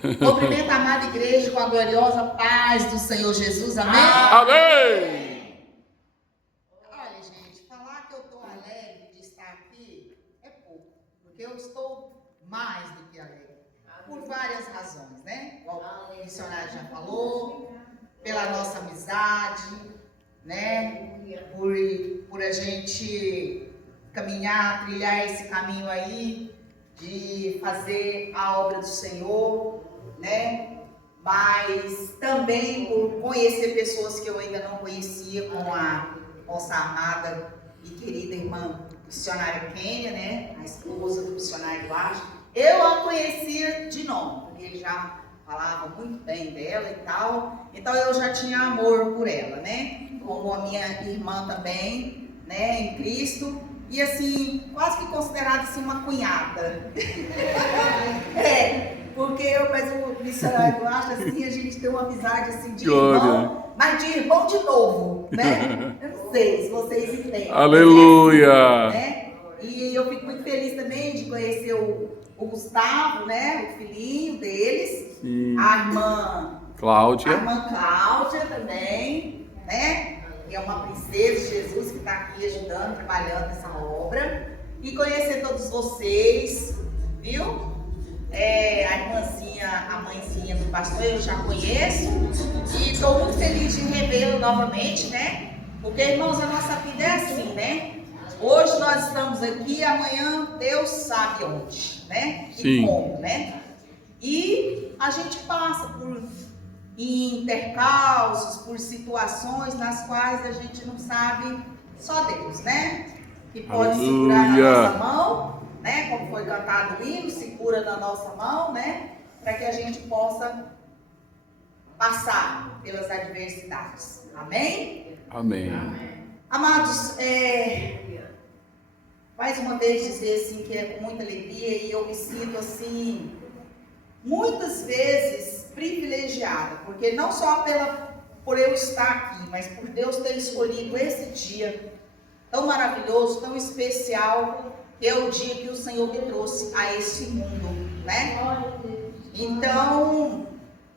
Cumprimento a amada igreja com a gloriosa paz do Senhor Jesus, amém? Amém! Olha, gente, falar que eu estou alegre de estar aqui é pouco, porque eu estou mais do que alegre, por várias razões, né? O missionário já falou, pela nossa amizade, né? Por a gente caminhar, trilhar esse caminho aí, de fazer a obra do Senhor, né? Mas também por conhecer pessoas que eu ainda não conhecia, como a nossa amada e querida irmã missionária Kênia, né? A esposa do missionário Eduardo. Eu a conhecia de nome, porque ele já falava muito bem dela e tal, então eu já tinha amor por ela, né? Como a minha irmã também, né? Em Cristo. E assim, quase que considerada assim uma cunhada. Porque mas o missionário Eduardo, assim, a gente tem uma amizade assim de irmão, mas de irmão de novo, né? Eu não sei se vocês entendem. Aleluia! Né? E eu fico muito feliz também de conhecer o Gustavo, né? O filhinho deles. Sim. A irmã Cláudia também, né? Que é uma princesa de Jesus que está aqui ajudando, trabalhando nessa obra. E conhecer todos vocês, viu? A irmãzinha, a mãezinha do pastor eu já conheço. E estou muito feliz de revê-lo novamente, né? Porque, irmãos, a nossa vida é assim, né? Hoje nós estamos aqui, amanhã Deus sabe onde, né? Sim. E como, né? E a gente passa por intercalços, por situações nas quais a gente não sabe, só Deus, né? Que pode segurar na nossa mão, né? Como foi cantado o hino, segura na nossa mão, né? Para que a gente possa passar pelas adversidades. Amém? Amém. Amados, mais uma vez dizer assim que é com muita alegria e eu me sinto assim, muitas vezes privilegiada, porque não só por eu estar aqui, mas por Deus ter escolhido esse dia tão maravilhoso, tão especial, que é o dia que o Senhor me trouxe a esse mundo, né? Então,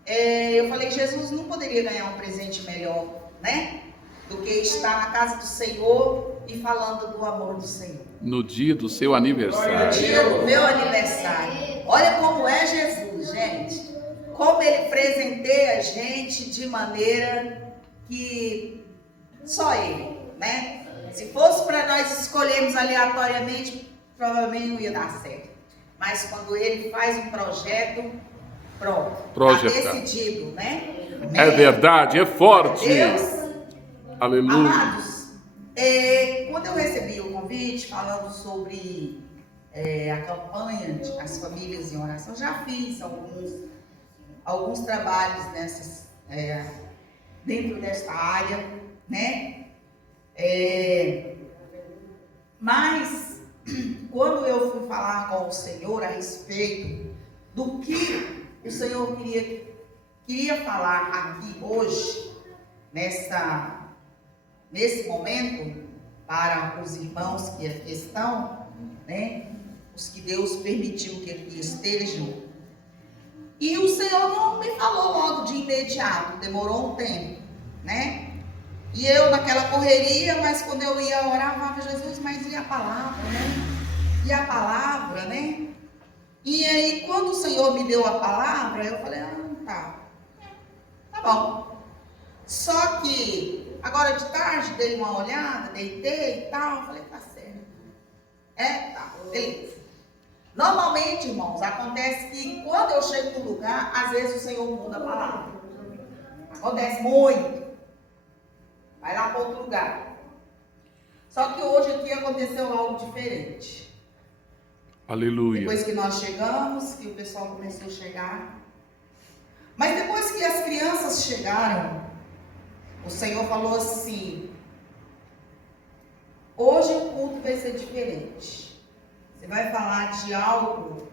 eu falei, Jesus não poderia ganhar um presente melhor, né? Do que estar na casa do Senhor e falando do amor do Senhor. No dia do seu aniversário. No dia do meu aniversário. Olha como é Jesus, gente. Como ele presenteia a gente de maneira que só ele, né? Se fosse para nós escolhermos aleatoriamente, provavelmente não ia dar certo. Mas quando ele faz um projeto, pronto, está decidido, né? É verdade, é forte. Deus. Aleluia. Amados, quando eu recebi o convite falando sobre a campanha de As Famílias em Oração, já fiz alguns trabalhos dentro desta área, né? Mas quando eu fui falar com o Senhor a respeito do que o Senhor queria falar aqui hoje, nesse momento, para os irmãos que aqui estão, né? Os que Deus permitiu que aqui estejam. E o Senhor não me falou logo de imediato, demorou um tempo, né? E eu naquela correria, mas quando eu ia orar, eu falava, Jesus, mas e a palavra, né? E a palavra, né? E aí, quando o Senhor me deu a palavra, eu falei, tá bom. Só que, agora de tarde, dei uma olhada, deitei e tal, falei, tá certo. Tá, beleza. Normalmente, irmãos, acontece que quando eu chego no lugar, às vezes o Senhor muda a palavra. Acontece muito. Vai lá para outro lugar. Só que hoje aqui aconteceu algo diferente. Aleluia. Depois que nós chegamos, que o pessoal começou a chegar. Mas depois que as crianças chegaram, o Senhor falou assim, hoje o culto vai ser diferente. Você vai falar de algo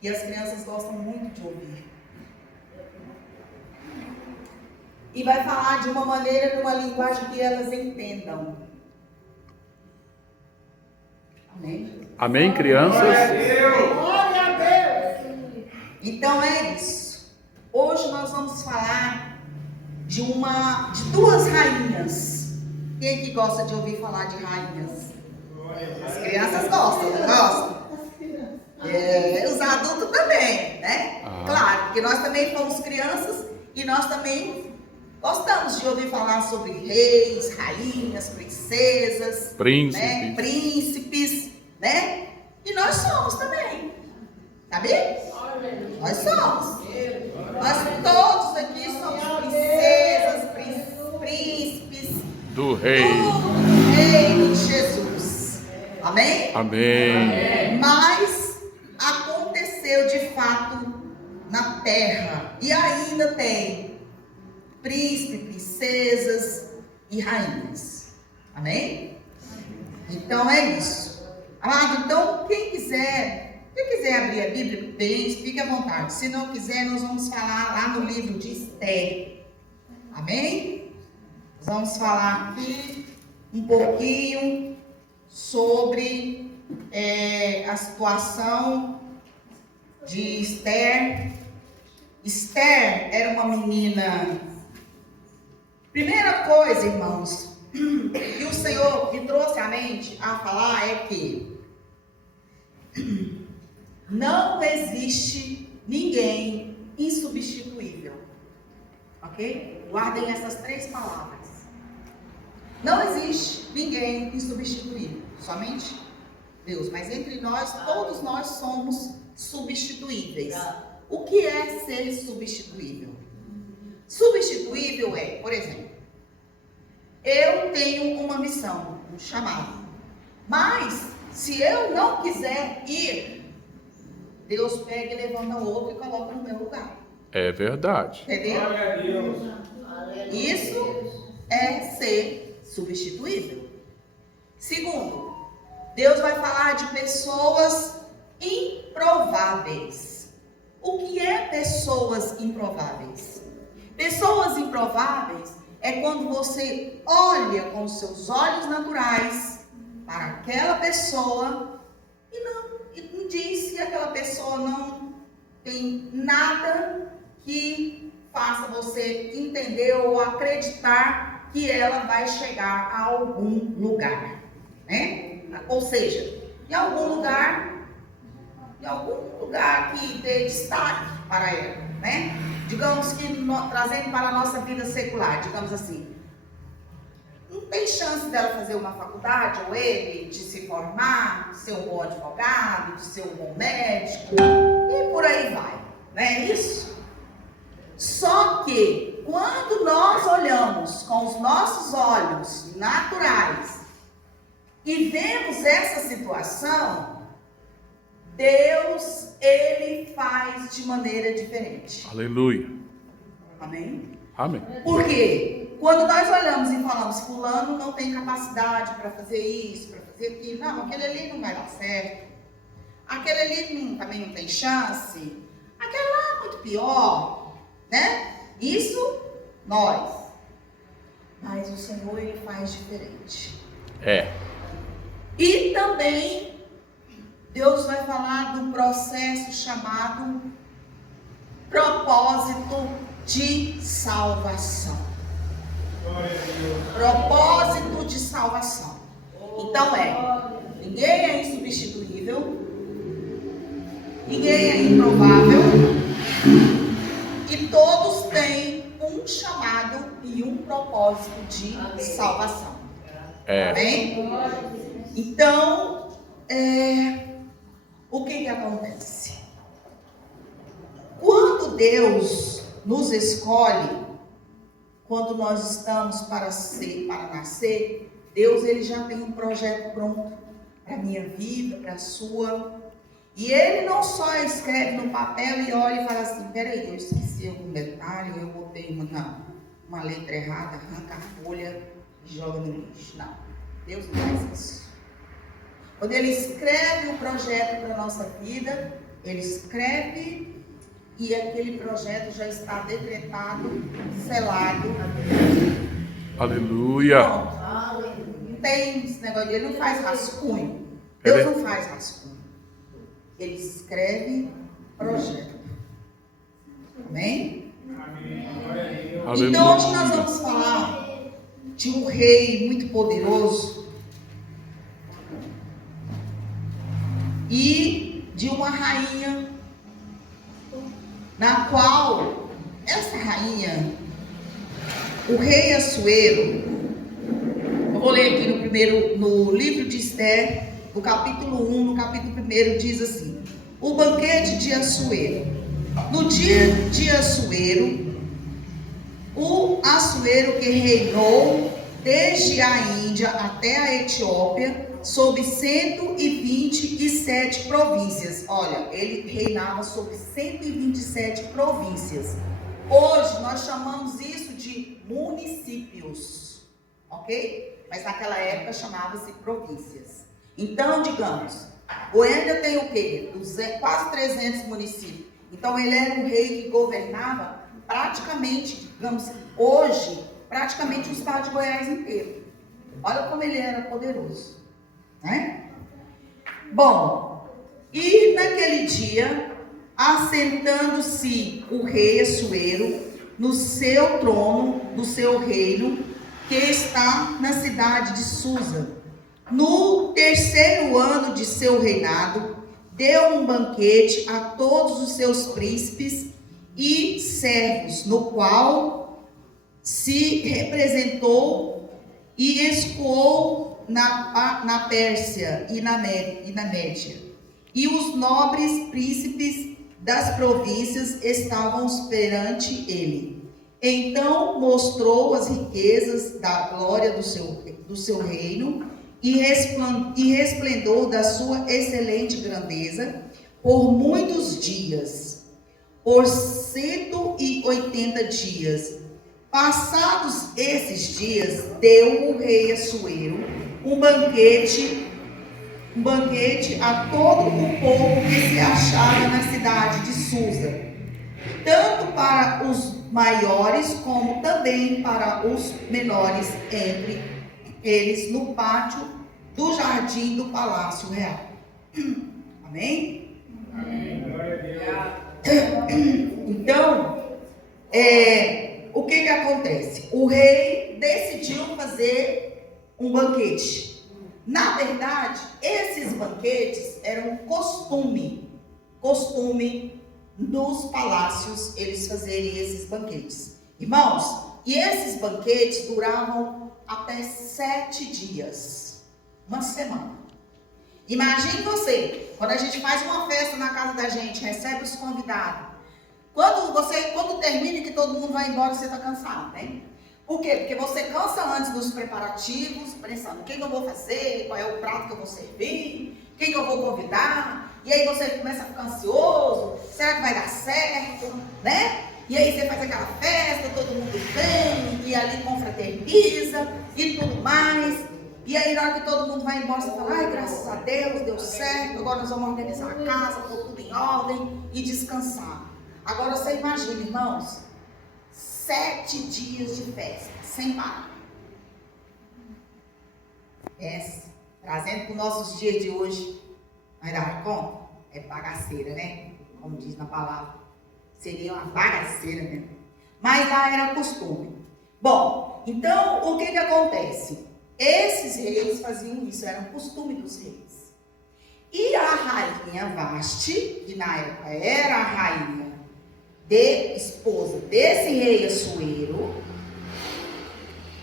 que as crianças gostam muito de ouvir. E vai falar de uma maneira, numa linguagem que elas entendam. Amém? Amém, crianças? Glória a Deus! Então é isso. Hoje nós vamos falar de duas rainhas. Quem é que gosta de ouvir falar de rainhas? As crianças gostam, não gostam? Os adultos também, né? Claro, porque nós também fomos crianças e nós também gostamos de ouvir falar sobre reis, rainhas, princesas, né? Príncipes, né? E nós somos também, sabe? Nós somos. Nós todos aqui somos princesas, príncipes do reino de Jesus. Amém? Amém. Mas aconteceu de fato na terra e ainda tem príncipes, princesas e rainhas. Amém? Então é isso. Amado, então quem quiser abrir a Bíblia, fique à vontade. Se não quiser, nós vamos falar lá no livro de Esther. Amém? Nós vamos falar aqui um pouquinho sobre a situação de Esther. Esther era uma menina. Primeira coisa, irmãos, que o Senhor me trouxe à mente a falar é que não existe ninguém insubstituível. Ok? Guardem essas 3 palavras. Não existe ninguém insubstituível. Somente Deus. Mas entre nós, todos nós somos substituíveis. O que é ser substituível? Substituível é, por exemplo, eu tenho uma missão, um chamado. Mas, se eu não quiser ir, Deus pega e levanta outro e coloca no meu lugar. É verdade. Entendeu? Isso é ser substituível. Segundo, Deus vai falar de pessoas improváveis. O que é pessoas improváveis? Pessoas improváveis é quando você olha com os seus olhos naturais para aquela pessoa e diz que aquela pessoa não tem nada que faça você entender ou acreditar que ela vai chegar a algum lugar, né? Ou seja, em algum lugar que dê destaque para ela, né? Digamos que trazendo para a nossa vida secular, digamos assim, não tem chance dela fazer uma faculdade, ou ele, de se formar, de ser um bom advogado, de ser um bom médico, e por aí vai, não é isso? Só que, quando nós olhamos com os nossos olhos naturais e vemos essa situação, Deus, Ele faz de maneira diferente. Aleluia. Amém? Amém. Por quê? Quando nós olhamos e falamos, fulano não tem capacidade para fazer isso, para fazer aquilo, não, aquele ali não vai dar certo, aquele ali também não tem chance, aquele lá é muito pior, né? Isso, nós. Mas o Senhor, Ele faz diferente. E também Deus vai falar do processo chamado propósito de salvação. Propósito de salvação. Então ninguém é insubstituível, ninguém é improvável, e todos têm um chamado e um propósito de salvação. Amém? Então, o que acontece? Quando Deus nos escolhe, quando nós estamos para nascer, Deus, Ele já tem um projeto pronto para a minha vida, para a sua. E Ele não só escreve no papel e olha e fala assim, peraí, eu esqueci algum detalhe, eu botei uma letra errada, arranca a folha e joga no lixo. Não, Deus não faz isso. Quando Ele escreve um projeto para a nossa vida, Ele escreve e aquele projeto já está decretado, selado. Aleluia. Não tem esse negócio, Ele não faz rascunho. Deus não faz rascunho. Ele escreve projeto. Então, hoje nós vamos falar de um rei muito poderoso e de uma rainha, na qual essa rainha, o rei Assuero, eu vou ler aqui no livro de Esther, no capítulo 1, no capítulo 1, diz assim: o banquete de Assuero. No dia de Assuero, o Assuero que reinou desde a Índia até a Etiópia, sob 127 províncias. Olha, ele reinava sobre 127 províncias. Hoje nós chamamos isso de municípios, ok? Mas naquela época chamava-se províncias. Então, digamos, Goiânia tem o quê? Quase 300 municípios. Então, ele era um rei que governava praticamente, digamos, hoje, praticamente o estado de Goiás inteiro. Olha como ele era poderoso, né? Bom, e naquele dia, assentando-se o rei Assuero no seu trono, do seu reino, que está na cidade de Susa, no 3º ano de seu reinado, deu um banquete a todos os seus príncipes e servos, no qual se representou e escoou na Pérsia e na Média. E os nobres príncipes das províncias estavam perante ele. Então mostrou as riquezas da glória do seu reino e resplendor da sua excelente grandeza por muitos dias, por 180 dias. Passados esses dias, deu o rei Assuero um banquete a todo o povo que se achava na cidade de Susa, tanto para os maiores como também para os menores entre eles, no pátio do jardim do Palácio Real. Amém? Amém. Então, o que acontece? O rei decidiu fazer um banquete. Na verdade, esses banquetes eram costume nos palácios, eles fazerem esses banquetes. Irmãos, e esses banquetes duravam até 7 dias, uma semana. Imagine você, quando a gente faz uma festa na casa da gente, recebe os convidados. Quando termina que todo mundo vai embora, você está cansado, né? Por quê? Porque você cansa antes dos preparativos, pensando o que eu vou fazer, qual é o prato que eu vou servir, quem que eu vou convidar. E aí você começa a ficar ansioso, será que vai dar certo, né? E aí você faz aquela festa, todo mundo vem, e ali confraterniza e tudo mais. E aí na hora que todo mundo vai embora, você fala, ai, graças a Deus, deu certo, agora nós vamos organizar a casa, pôr tudo em ordem e descansar. Agora você imagina, irmãos, 7 dias de festa, sem parar. Trazendo para os nossos dias de hoje, vai dar conta? É bagaceira, né? Como diz na palavra. Seria uma bagaceira mesmo. Mas lá era costume. Bom, então o que acontece? Esses reis faziam isso, era um costume dos reis. E a rainha Vasti, que na época era a rainha esposa desse rei Assuero,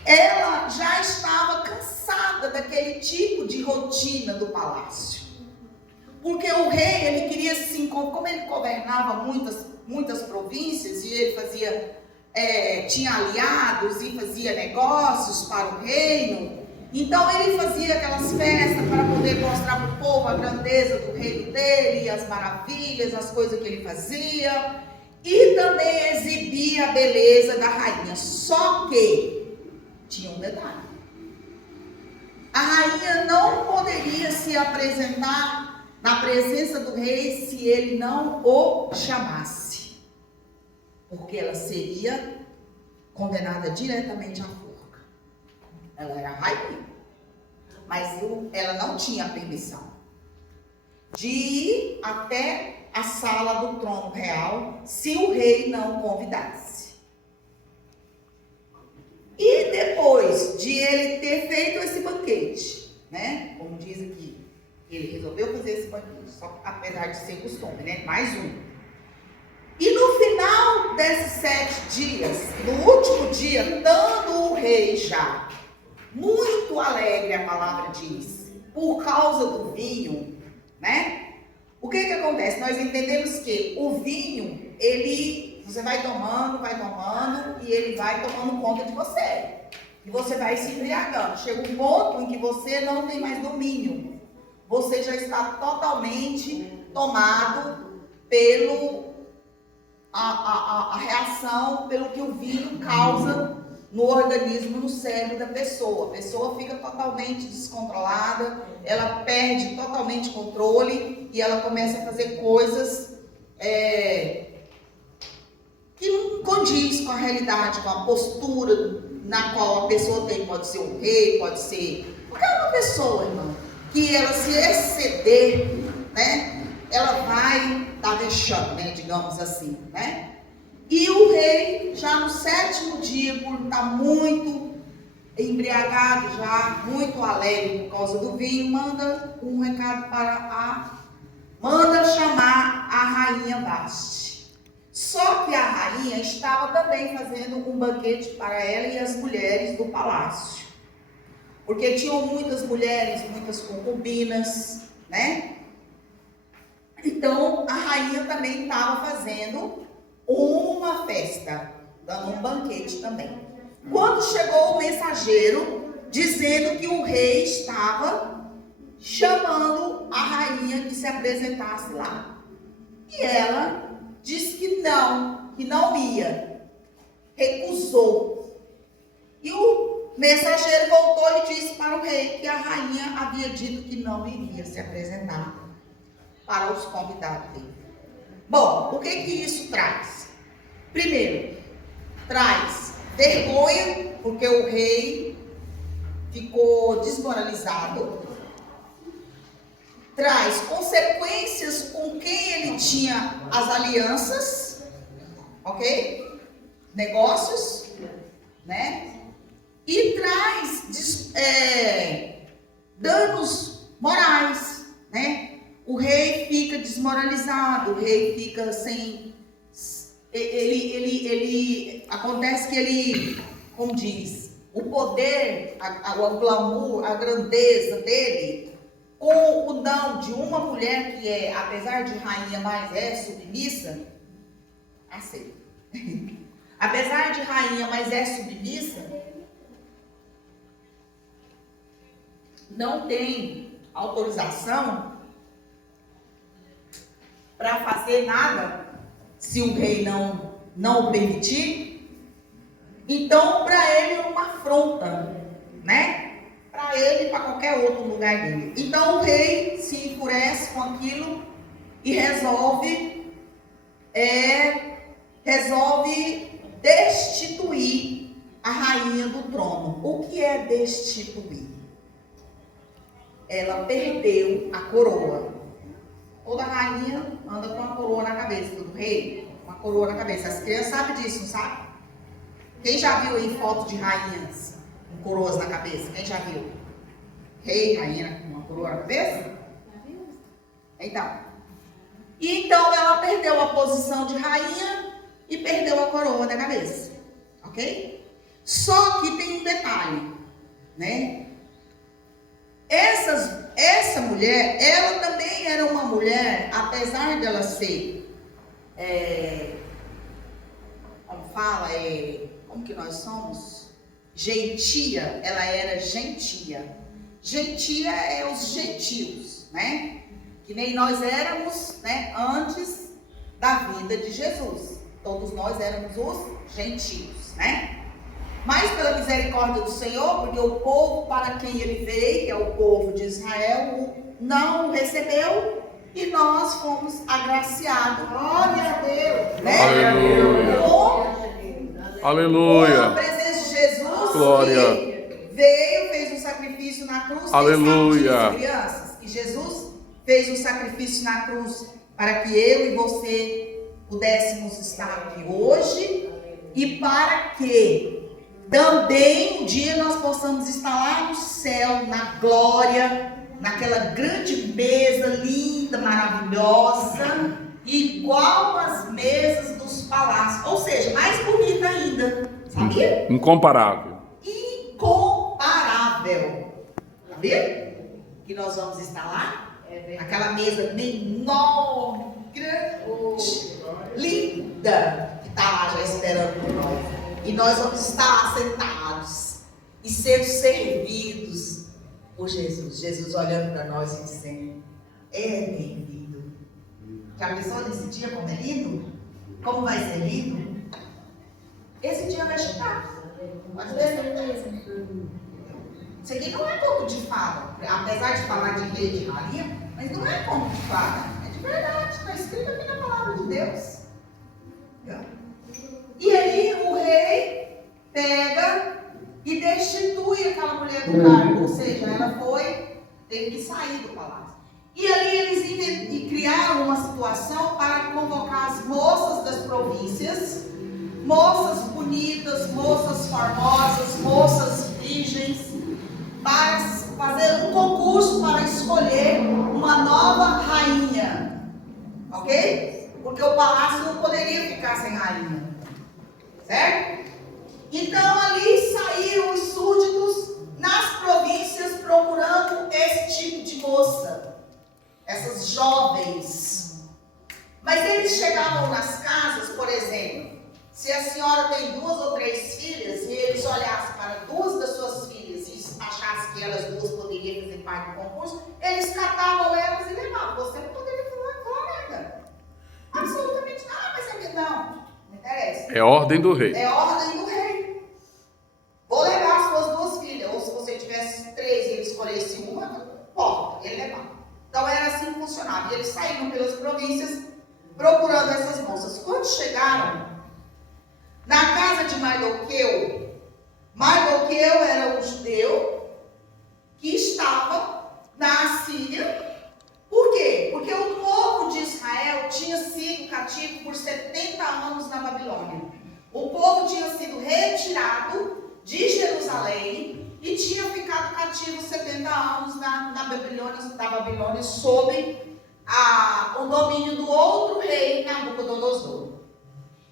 ela já estava cansada daquele tipo de rotina do palácio. Porque o rei, ele queria assim, como ele governava muitas províncias, e ele tinha aliados e fazia negócios para o reino, então ele fazia aquelas festas para poder mostrar para o povo a grandeza do reino dele, as maravilhas, as coisas que ele fazia, e também exibia a beleza da rainha. Só que tinha um detalhe: a rainha não poderia se apresentar na presença do rei se ele não o chamasse, porque ela seria condenada diretamente à forca. Ela era rainha, mas ela não tinha permissão de ir até a sala do trono real se o rei não convidasse. E depois de ele ter feito esse banquete, né? Como diz aqui, ele resolveu fazer esse banquete, só apesar de ser costume, né? Mais um. E no final desses 7 dias, no último dia, estando o rei já muito alegre, a palavra diz, por causa do vinho, né? O que acontece? Nós entendemos que o vinho, você vai tomando, e ele vai tomando conta de você. E você vai se embriagando. Chega um ponto em que você não tem mais domínio. Você já está totalmente tomado a reação, pelo que o vinho causa no organismo, no cérebro da pessoa. A pessoa fica totalmente descontrolada, ela perde totalmente o controle e ela começa a fazer coisas que não condiz com a realidade, com a postura na qual a pessoa tem. Pode ser um rei, pode ser qualquer pessoa, irmão, que ela se exceder, né? Ela vai estar deixando, né? Digamos assim, né? E o rei, já no 7º dia, por estar muito embriagado, já muito alegre por causa do vinho, manda um recado manda chamar a rainha Vaste. Só que a rainha estava também fazendo um banquete para ela e as mulheres do palácio. Porque tinham muitas mulheres, muitas concubinas, né? Então, a rainha também estava fazendo uma festa, dando um banquete também. Quando chegou o mensageiro, dizendo que o rei estava chamando a rainha que se apresentasse lá. E ela disse que não ia, recusou. E o mensageiro voltou e disse para o rei que a rainha havia dito que não iria se apresentar para os convidados dele. Bom, o que isso traz? Primeiro, traz vergonha, porque o rei ficou desmoralizado. Traz consequências com quem ele tinha as alianças, ok? Negócios, né? E traz danos morais, né? O rei fica desmoralizado, o rei fica sem... acontece que ele, como diz, o poder, o glamour, a grandeza dele, com o não de uma mulher que é, apesar de rainha, mas é submissa, aceita. Apesar de rainha, mas é submissa, não tem autorização para fazer nada se o rei não o permitir. Então, para ele é uma afronta, né? Para ele e para qualquer outro lugar dele. Então, o rei se enfurece com aquilo e resolve destituir a rainha do trono. O que é destituir? Ela perdeu a coroa. Toda rainha anda com uma coroa na cabeça, todo rei, uma coroa na cabeça. As crianças sabem disso, não sabe? Quem já viu aí foto de rainhas com coroas na cabeça? Quem já viu? Rei, rainha com uma coroa na cabeça? Então ela perdeu a posição de rainha e perdeu a coroa da cabeça, ok? Só que tem um detalhe, né? Essa mulher, ela também era uma mulher, apesar dela ser, como que nós somos? Gentia, ela era gentia. Gentia é os gentios, né? Que nem nós éramos, né, antes da vinda de Jesus. Todos nós éramos os gentios, né? Mas pela misericórdia do Senhor, porque o povo para quem ele veio, que é o povo de Israel, não o recebeu e nós fomos agraciados. Glória a Deus! Né? Aleluia! Com a presença de Jesus, glória! Que veio, fez um sacrifício na cruz. Aleluia! Crianças, e Jesus fez um sacrifício na cruz para que eu e você pudéssemos estar aqui hoje e para que também um dia nós possamos estar lá no céu, na glória, naquela grande mesa linda, maravilhosa, igual às mesas dos palácios, ou seja, mais bonita ainda, sabia? Incomparável. Incomparável, sabia? Que nós vamos estar lá, naquela mesa enorme, grande, linda, que está lá já esperando por nós. E nós vamos estar lá sentados e sendo servidos por Jesus. Jesus olhando para nós e dizendo: é bem-vindo. Já pensou nesse dia como é lindo? Como vai ser lindo? Esse dia vai chegar. Pode ter certeza. Isso aqui não é conto de fada. Apesar de falar de rei e de rainha, mas não é conto de fada. É de verdade. Está escrito aqui na palavra de Deus. E aí o rei pega e destitui aquela mulher do cargo, ou seja, ela teve que sair do palácio. E ali eles criaram uma situação para convocar as moças das províncias, moças bonitas, moças formosas, moças virgens, para fazer um concurso para escolher uma nova rainha, ok? Porque o palácio não poderia ficar sem rainha. Certo? Então ali saíram os súditos nas províncias procurando esse tipo de moça, essas jovens. Mas eles chegavam nas casas, por exemplo, se a senhora tem 2 ou 3 filhas e eles olhassem para 2 das suas filhas e achassem que elas 2 poderiam fazer parte do concurso, eles catavam elas e levavam. Você não poderia falar nada. Absolutamente nada, mas é que não. Interessa. É ordem do rei. É ordem do rei. Vou levar as suas 2 filhas. Ou se você tivesse 3 e ele escolhesse uma, pode, ele levava. Então era assim que funcionava. E eles saíram pelas províncias procurando essas moças. Quando chegaram na casa de Mardoqueu, Mardoqueu era um judeu que estava na Assíria. Por quê? Porque o povo de Israel tinha sido cativo por 70 anos na Babilônia. O povo tinha sido retirado de Jerusalém e tinha ficado cativo 70 anos na Babilônia sob o domínio do outro rei, Nabucodonosor.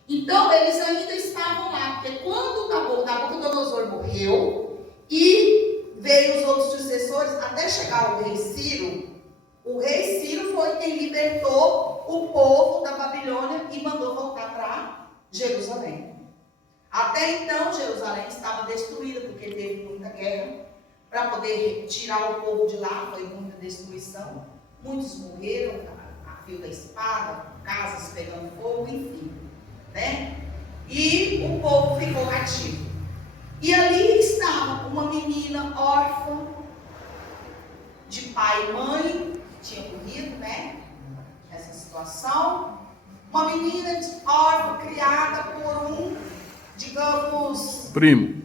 Então eles ainda estavam lá, porque quando Nabucodonosor morreu e veio os outros sucessores, até chegar o rei Ciro foi quem libertou o povo da Babilônia e mandou voltar para Jerusalém. Até então, Jerusalém estava destruída, porque teve muita guerra. Para poder tirar o povo de lá, foi muita destruição. Muitos morreram a fio da espada, casas pegando fogo, enfim. Né? E o povo ficou cativo. E ali estava uma menina órfã, de pai e mãe, tinha morrido, né? Nessa situação. Uma menina órfã criada por um, digamos, primo,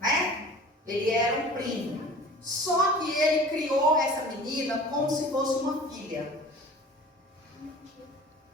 né? Ele era um primo. Só que ele criou essa menina como se fosse uma filha.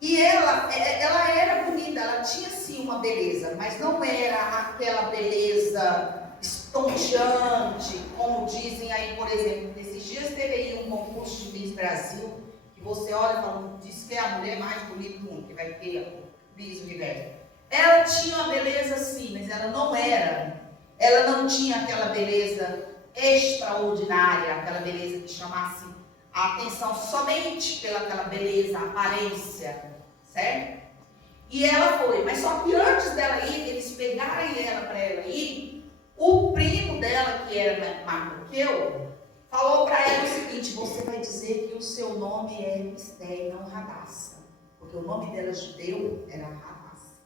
E ela era bonita, ela tinha sim uma beleza, mas não era aquela beleza estonteante, como dizem aí, por exemplo, nesses dias teve aí um concurso de Miss Brasil, que você olha e fala, diz que é a mulher mais bonita do mundo, que vai ter Miss Universo. Ela tinha uma beleza sim, mas ela não tinha aquela beleza extraordinária, aquela beleza que chamasse a atenção somente pelaquela beleza, aparência, certo? E ela foi, mas só que antes dela ir, eles pegarem ela para ela ir, o primo dela, que era Mardoqueu, falou para ela o seguinte: você vai dizer que o seu nome é Esther, não Radassa, porque o nome dela judeu era Radassa.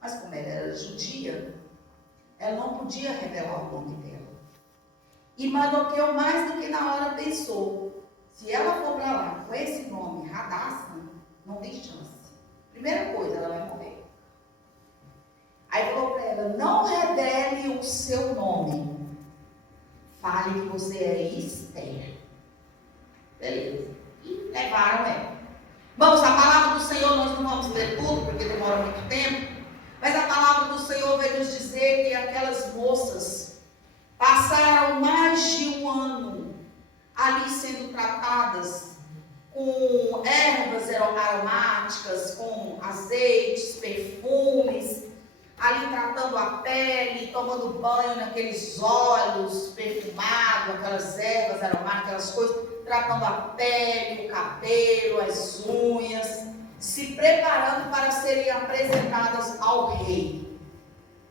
Mas como ela era judia, ela não podia revelar o nome dela. E Mardoqueu, mais do que na hora, pensou: se ela for para lá com esse nome, Radassa, não tem chance. Primeira coisa, ela vai morrer. Aí falou para ela: não revele o seu nome. Fale que você é Esther. Beleza. E levaram ela. Vamos, a palavra do Senhor, nós não vamos ler tudo, porque demora muito tempo. Mas a palavra do Senhor vai nos dizer que aquelas moças passaram mais de um ano ali sendo tratadas com ervas aromáticas, com azeites, perfumes, ali tratando a pele, tomando banho naqueles óleos perfumados, aquelas ervas aromáticas, aquelas coisas, tratando a pele, o cabelo, as unhas, se preparando para serem apresentadas ao rei.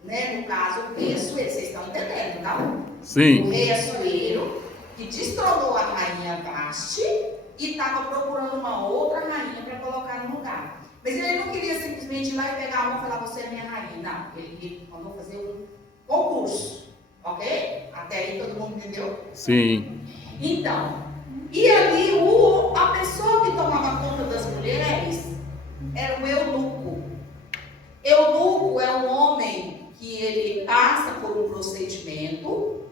Né? No caso, o rei Assuero, vocês estão entendendo, não? Sim. O rei Assuero, que destronou a rainha Vasti e estava procurando uma outra rainha para colocar no lugar. Mas ele não queria simplesmente ir lá e pegar uma e falar, você é minha rainha. Não, ele mandou fazer um concurso, ok? Até aí todo mundo entendeu? Sim. Então, e ali a pessoa que tomava conta das mulheres era o eunuco. Eunuco é um homem que ele passa por um procedimento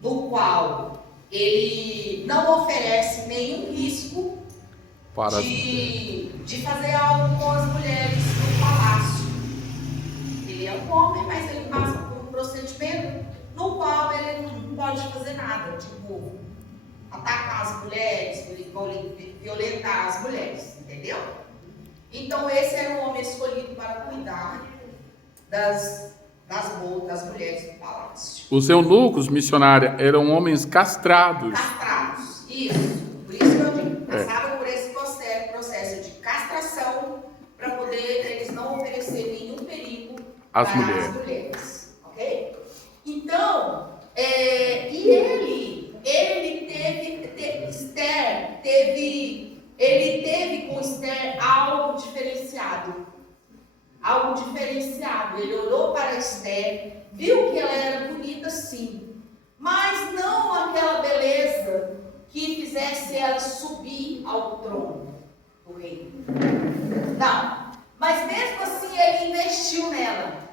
no qual ele não oferece nenhum risco de fazer algo com as mulheres no palácio. Ele é um homem, mas ele passa por um procedimento no qual ele não pode fazer nada, tipo atacar as mulheres, violentar as mulheres, entendeu? Então esse era o homem escolhido para cuidar das mulheres do palácio. Os eunucos, missionária, eram homens castrados. Castrados, isso. Por isso que eu digo, passavam por esse processo de castração para poder eles não oferecer nenhum perigo às para mulheres. As mulheres, ok? Então, ele teve com Esther algo diferenciado. Algo diferenciado. Ele olhou para Esther, viu que ela era bonita sim, mas não aquela beleza que fizesse ela subir ao trono do rei. Não. Mas mesmo assim ele investiu nela.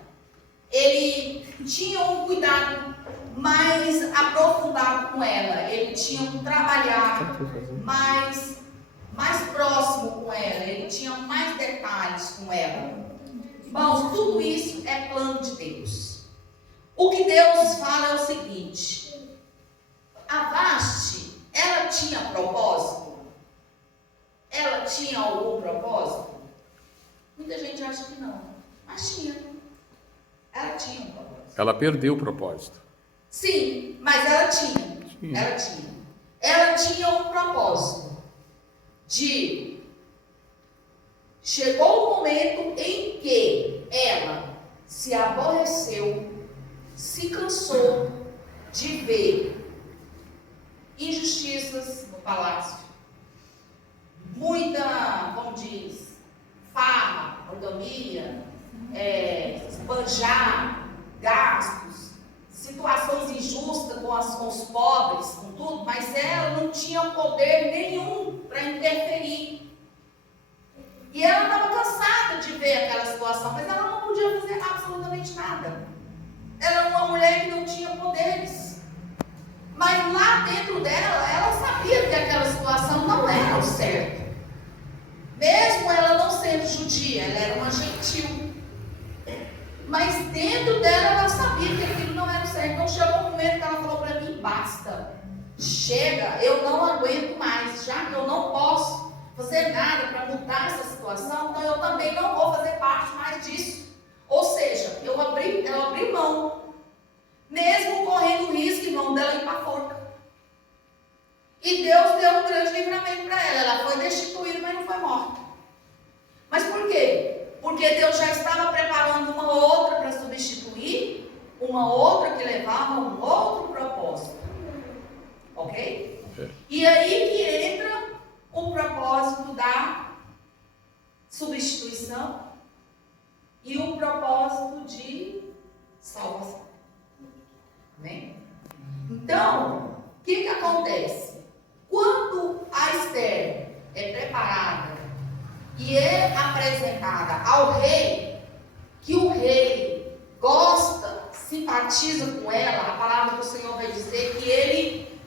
Ele tinha um cuidado mais aprofundado com ela. Ele tinha um trabalhar mais próximo com ela. Ele tinha mais detalhes com ela. Irmãos, tudo isso é plano de Deus. O que Deus fala é o seguinte: a Vasti, ela tinha propósito? Ela tinha algum propósito? Muita gente acha que não, mas tinha. Ela tinha um propósito. Ela perdeu o propósito. Sim, mas ela tinha. Ela tinha. Ela tinha um propósito de... Chegou o momento em que ela se aborreceu, se cansou de ver injustiças no palácio, muita, como diz, farra, monogamia, esbanjar gastos, situações injustas com os pobres, com tudo, mas ela não tinha poder nenhum para interferir. E ela estava cansada de ver aquela situação, mas ela não podia fazer absolutamente nada. Ela era uma mulher que não tinha poderes. Mas lá dentro dela, ela sabia que aquela situação não era o certo. Mesmo ela não sendo judia, ela era uma gentil. Mas dentro dela, ela sabia que aquilo não era o certo. Então chegou um momento que ela falou para mim: basta, chega, eu não aguento mais, já que eu não posso fazer nada para mudar essa situação, então eu também não vou fazer parte mais disso. Ou seja, ela abriu mão, mesmo correndo o risco, irmão, dela ir para a forca. E Deus deu um grande livramento para ela. Ela foi destituída, mas não foi morta. Mas por quê? Porque Deus já estava preparando uma outra para substituir, uma outra que levava a um outro propósito. Ok? E aí que entra o propósito da substituição e o propósito de salvação. Amém? Então, o que acontece? Quando a Esther é preparada e é apresentada ao rei, que o rei gosta, simpatiza com ela, a palavra do Senhor vai dizer que ele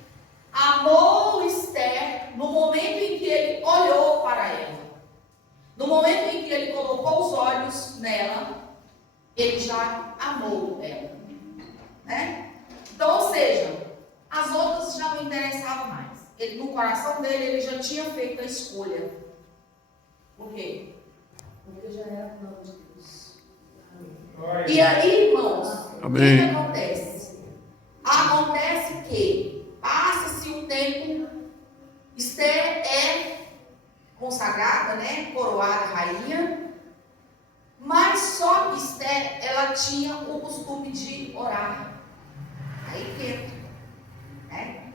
amou Esther no momento em que ele olhou para ela. No momento em que ele colocou os olhos nela, ele já amou ela, né? Então, ou seja, as outras já não interessavam mais. Ele, no coração dele, ele já tinha feito a escolha. Por quê? Porque já era plano de Deus. E aí, irmãos, Amém. o que acontece? Acontece que passa-se um tempo, Esther é consagrada, né? Coroada rainha. Mas só que Esther, ela tinha o costume de orar. Aí que, né?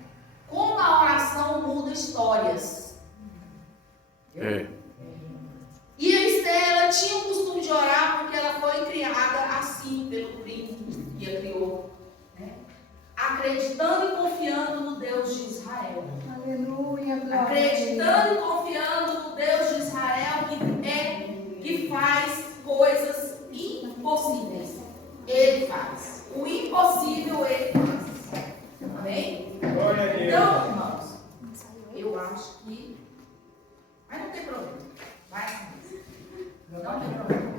Como a oração muda histórias. É. E a Esther, ela tinha o costume de orar porque ela foi criada assim pelo primo que a criou, né? Acreditando e confiando no Deus de Israel. Aleluia. Acreditando e confiando no Deus de Israel que faz coisas impossíveis. Ele faz. O impossível ele faz. Amém? Então, irmãos, eu acho que... Mas não tem problema. Vai. Não tem problema.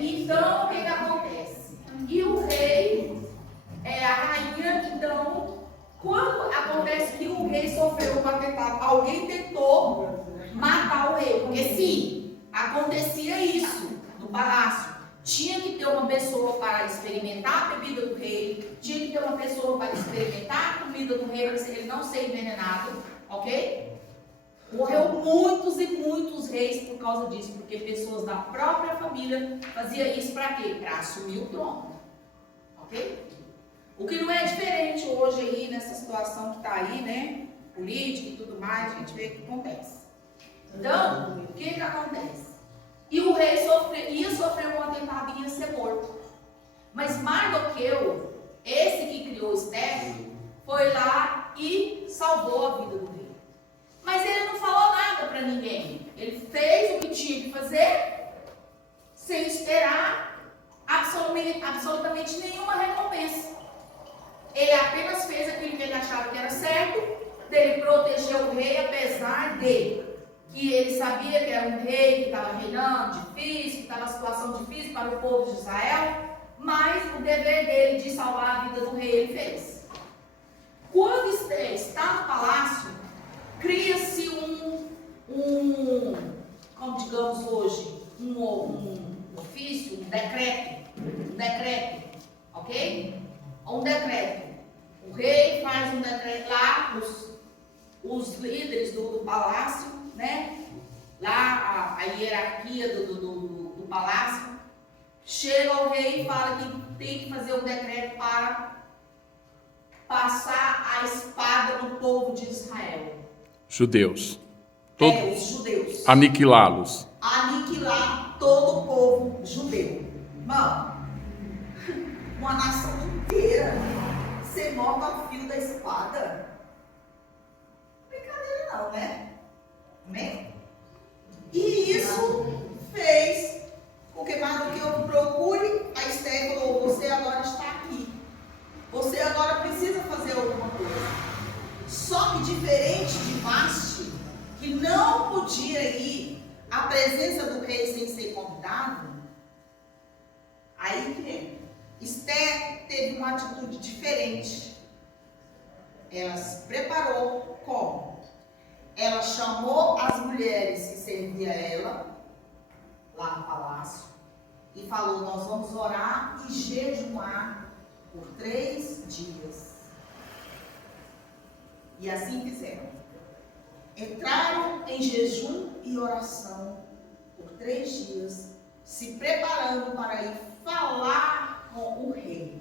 Então, o que acontece? E o rei, a rainha, então, quando acontece que o rei sofreu um atentado, alguém tentou matar o rei. Porque sim, acontecia isso no palácio. Tinha que ter uma pessoa para experimentar a bebida do rei, tinha que ter uma pessoa para experimentar a comida do rei, para ele não ser envenenado, ok? Morreu muitos e muitos reis por causa disso, porque pessoas da própria família faziam isso para quê? Para assumir o trono, ok? O que não é diferente hoje aí, nessa situação que está aí, né? Política e tudo mais, a gente vê o que acontece. Então, o que acontece? E o rei ia sofrer um atentado e ia ser morto. Mas Mardoqueu, esse que criou Esther, foi lá e salvou a vida do rei. Mas ele não falou nada para ninguém. Ele fez o que tinha que fazer, sem esperar absolutamente nenhuma recompensa. Ele apenas fez aquilo que ele achava que era certo, dele proteger o rei, apesar de que ele sabia que era um rei que estava reinando difícil, que estava em situação difícil para o povo de Israel, mas o dever dele de salvar a vida do rei ele fez. Quando Esther está no palácio, cria-se como digamos hoje, um ofício, um decreto, ok? Um decreto. O rei faz um decreto lá, os líderes do palácio, né? Lá a hierarquia do palácio chega ao rei e fala que tem que fazer um decreto para passar a espada no povo de Israel. Judeus. Os judeus. Aniquilá-los. Aniquilar todo o povo judeu. Irmão, uma nação inteira ser morta ao fio da espada. Brincadeira não, né? Amém? E isso fez com que Mardoqueu procure a Esther e falou: você agora está aqui. Você agora precisa fazer alguma coisa. Só que diferente de Vasti, que não podia ir à presença do rei sem ser convidado, aí que Esther teve uma atitude diferente. Ela se preparou como? Ela chamou as mulheres que serviam a ela, lá no palácio, e falou: nós vamos orar e jejuar por 3 dias. E assim fizeram. Entraram em jejum e oração por 3 dias, se preparando para ir falar com o rei.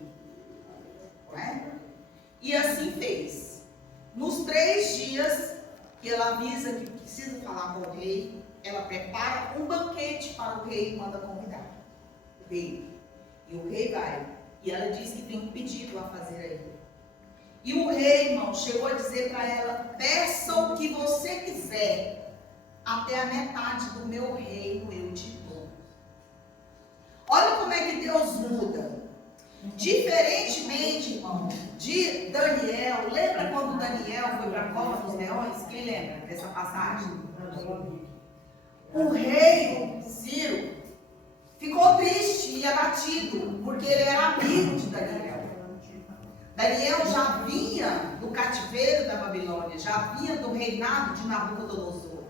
Não é? E assim fez. Nos 3 dias que ela avisa que precisa falar com o rei, ela prepara um banquete para o rei e manda convidar o rei. E o rei vai. E ela diz que tem um pedido a fazer a ele. E o rei, irmão, chegou a dizer para ela: peça o que você quiser, até a metade do meu reino eu te dou. Olha como é que Deus muda. Diferentemente, irmão, de Daniel. Lembra quando Daniel foi para a cova dos leões? Quem lembra dessa passagem? O rei Ciro ficou triste e abatido, porque ele era amigo de Daniel. Daniel já vinha do cativeiro da Babilônia, já vinha do reinado de Nabucodonosor.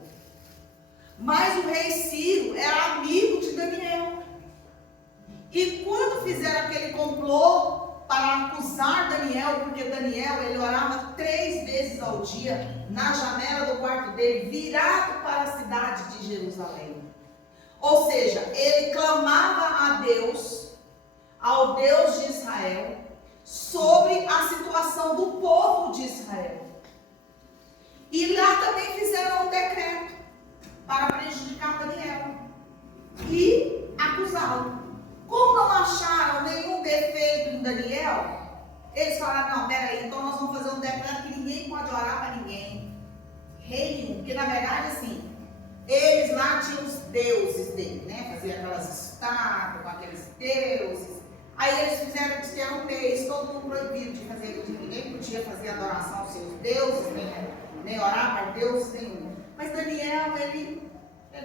Mas o rei Ciro era amigo de Daniel. E quando fizeram aquele complô para acusar Daniel, porque Daniel, ele orava 3 vezes ao dia, na janela do quarto dele, virado para a cidade de Jerusalém. Ou seja, ele clamava a Deus, ao Deus de Israel, sobre a situação do povo de Israel. E lá também fizeram um decreto para prejudicar Daniel e acusá-lo. Como não acharam nenhum defeito em Daniel, eles falaram, não, peraí, então nós vamos fazer um decreto que ninguém pode orar para ninguém. Rei nenhum, porque na verdade assim, eles lá tinham os deuses dele, né? Faziam aquelas estátuas com aqueles deuses. Aí eles fizeram que era um mês, todo mundo proibido de fazer, ninguém podia fazer adoração aos seus deuses, nem orar para Deus nenhum. Mas Daniel, ele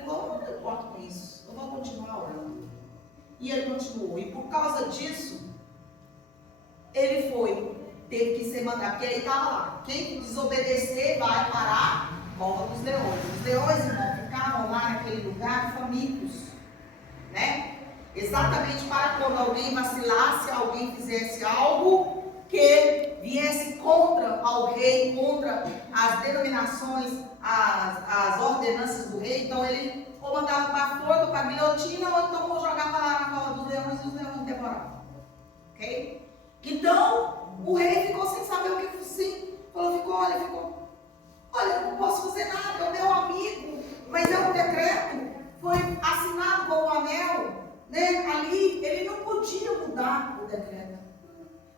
falou, não importa com isso, eu vou continuar orando. E ele continuou. E por causa disso, ele teve que ser mandado, porque ele estava lá. Quem desobedecer vai parar a cova dos leões. Os leões, irmão, ficavam lá naquele lugar famintos, né? Exatamente para quando alguém vacilasse, alguém fizesse algo que viesse contra ao rei, contra as denominações, as ordenanças do rei. Então ele ou mandava para a forca, para a guilhotina, ou então jogava lá na cova dos leões e os leões devoravam. Ok? Então o rei ficou sem saber o que sim. Ficou. Olha, eu não posso fazer nada, é o meu amigo, mas é um decreto, foi assinado com o anel, né? Ali ele não podia mudar o decreto.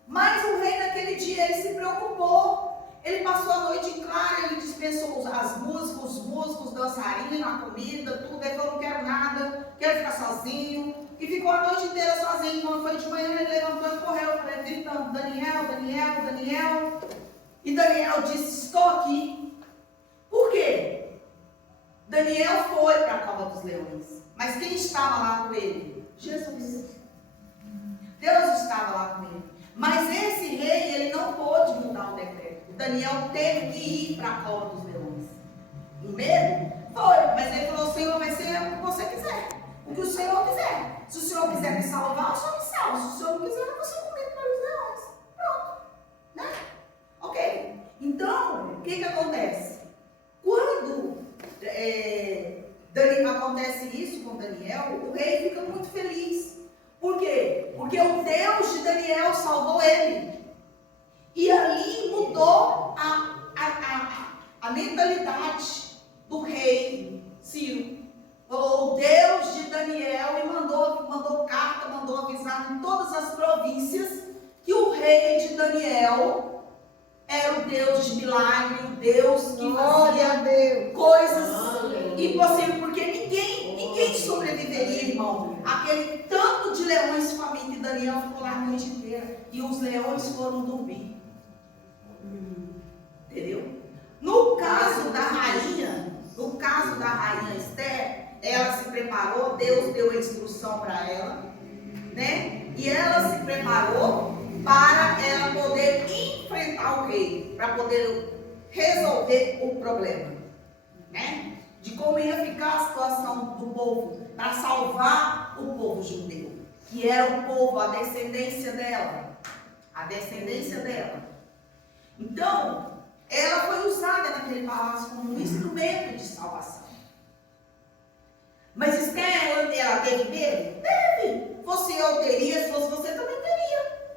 Mas o rei naquele dia ele se preocupou. Ele passou a noite em claro, ele dispensou as músicas, os músicos, dançarinos, a comida, tudo. Ele falou, não quero nada, quero ficar sozinho. E ficou a noite inteira sozinho. Quando foi de manhã, ele levantou e correu para ele, gritando, Daniel, Daniel, Daniel. E Daniel disse, estou aqui. Por quê? Daniel foi para a cova dos leões. Mas quem estava lá com ele? Jesus. Deus estava lá com ele. Mas esse rei, ele não pôde mudar o decreto. Daniel teve que ir para a cova dos leões. O medo? Foi. Mas ele falou, Senhor, vai ser o que você quiser. O que o Senhor quiser. Se o Senhor quiser me salvar, o Senhor me salva. Se o Senhor não quiser, eu vou ser comido pelos leões. Pronto. Né? Ok. Então, o que acontece? Quando acontece isso com Daniel, o rei fica muito feliz. Por quê? Porque o Deus de Daniel salvou ele. E ali mudou a mentalidade do rei Ciro. Falou, o Deus de Daniel, e mandou carta, mandou avisar em todas as províncias que o rei de Daniel era o Deus de milagre, o Deus que fazia coisas impossíveis, porque ninguém sobreviveria, irmão. Aquele tanto de leões famintos que Daniel ficou lá a noite inteira, e os leões foram dormir. Entendeu? No caso da rainha Esther, ela se preparou, Deus deu a instrução para ela, né? E ela se preparou para ela poder enfrentar o rei, para poder resolver o problema, né? De como ia ficar a situação do povo, para salvar o povo judeu, que era o povo, a descendência dela. Então, ela foi usada naquele palácio como um instrumento de salvação. Mas Esther, ela teve medo? Teve. Fosse eu teria, se fosse você também teria.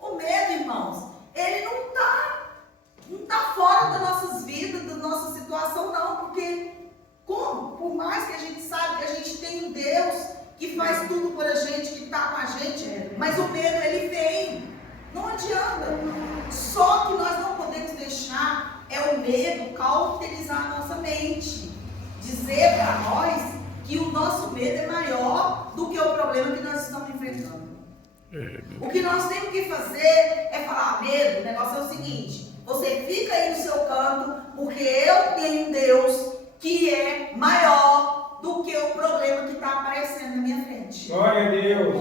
O medo, irmãos, ele não está fora das nossas vidas, da nossa situação, não. Porque, por mais que a gente saiba que a gente tem um Deus que faz tudo por a gente, que está com a gente, mas o medo, ele vem. Não adianta. Só que nós não podemos deixar o medo cauterizar a nossa mente. Dizer para nós que o nosso medo é maior do que o problema que nós estamos enfrentando. O que nós temos que fazer é falar, medo, o negócio é o seguinte, você fica aí no seu canto, porque eu tenho um Deus que é maior do que o problema que está aparecendo na minha frente. Glória a Deus.